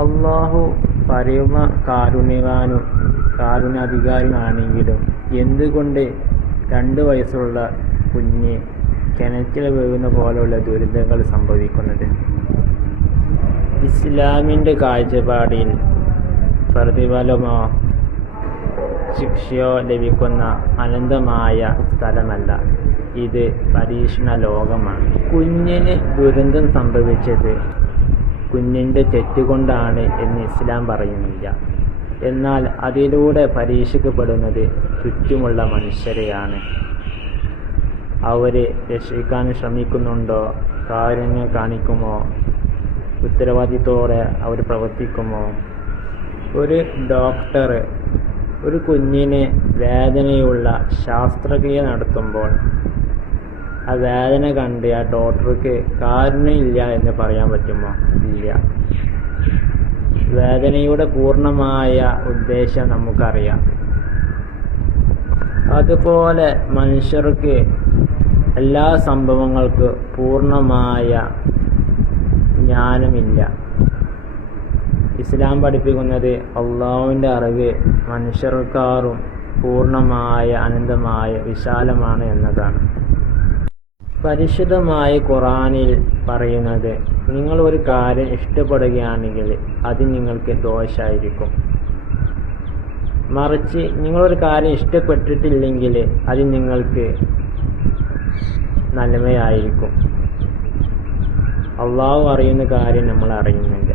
അള്ളാഹു പരമ കാരുണ്യവാനും കാരുണ്യാധികാരിയാണെങ്കിലും എന്തുകൊണ്ട് 2 വയസ്സുള്ള കുഞ്ഞ് കിണറ്റിൽ വീഴുന്ന പോലുള്ള ദുരിതങ്ങൾ സംഭവിക്കുന്നത്? ഇസ്ലാമിൻ്റെ കാഴ്ചപ്പാടിൽ പ്രതിഫലമോ ശിക്ഷയോ ലഭിക്കുന്ന അനന്തമായ സ്ഥലമല്ല, ഇത് പരീക്ഷണ ലോകമാണ്. കുഞ്ഞിന് ദുരന്തം സംഭവിച്ചത് കുഞ്ഞിൻ്റെ തെറ്റുകൊണ്ടാണ് എന്ന് ഇസ്ലാം പറയുന്നില്ല. എന്നാൽ അതിലൂടെ പരീക്ഷിക്കപ്പെടുന്നത് ചുറ്റുമുള്ള മനുഷ്യരെയാണ്. അവരെ രക്ഷിക്കാൻ ശ്രമിക്കുന്നുണ്ടോ, കാരുണ്യം കാണിക്കുമോ, ഉത്തരവാദിത്തോടെ അവർ പ്രവർത്തിക്കുമോ? ഒരു ഡോക്ടർ ഒരു കുഞ്ഞിന് വേദനയുള്ള ശസ്ത്രക്രിയ നടത്തുമ്പോൾ ആ വേദന കണ്ട് ആ ഡോക്ടർക്ക് കാരുണ്യമില്ല എന്ന് പറയാൻ പറ്റുമോ? ഇല്ല. വേദനയുടെ പൂർണ്ണമായ ഉദ്ദേശം നമുക്കറിയാം. അതുപോലെ മനുഷ്യർക്ക് എല്ലാ സംഭവങ്ങൾക്കും പൂർണ്ണമായ ജ്ഞാനമില്ല. ഇസ്ലാം പഠിപ്പിക്കുന്നത് അള്ളാഹുവിൻ്റെ അറിവ് മനുഷ്യർക്കാരും പൂർണ്ണമായ അനന്തമായ വിശാലമാണ് എന്നതാണ്. പരിശുദ്ധമായ ഖുർആനിൽ പറയുന്നത്, നിങ്ങൾ ഒരു കാര്യം ഇഷ്ടപ്പെടുകയാണെങ്കിൽ അത് നിങ്ങൾക്ക് ദോഷമായിരിക്കും. മറിച്ച് നിങ്ങളൊരു കാര്യം ഇഷ്ടപ്പെട്ടിട്ടില്ലെങ്കിൽ അത് നിങ്ങൾക്ക് നന്മയായിരിക്കും. അള്ളാഹു അറിയുന്ന കാര്യം നമ്മൾ അറിയുന്നില്ല.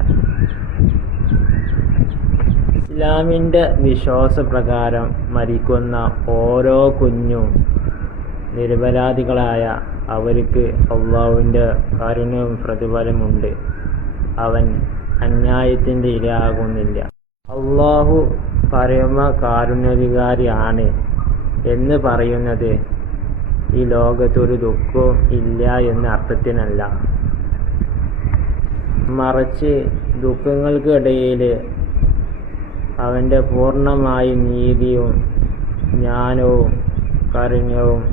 ഇസ്ലാമിൻ്റെ വിശ്വാസപ്രകാരം മരിക്കുന്ന ഓരോ കുഞ്ഞും നിരപരാധികളായ അവർക്ക് അള്ളാഹുവിൻ്റെ കാരുണ്യവും പ്രതിഫലമുണ്ട്. അവൻ അന്യായത്തിൻ്റെ ഇരയാകുന്നില്ല. അള്ളാഹു പരമ കാരുണ്യാധികാരിയാണ് എന്ന് പറയുന്നത് ഈ ലോകത്തൊരു ദുഃഖവും ഇല്ല എന്ന അർത്ഥത്തിനല്ല, മറിച്ച് ദുഃഖങ്ങൾക്കിടയിൽ അവൻ്റെ പൂർണ്ണമായ നീതിയും ജ്ഞാനവും കാരുണ്യവും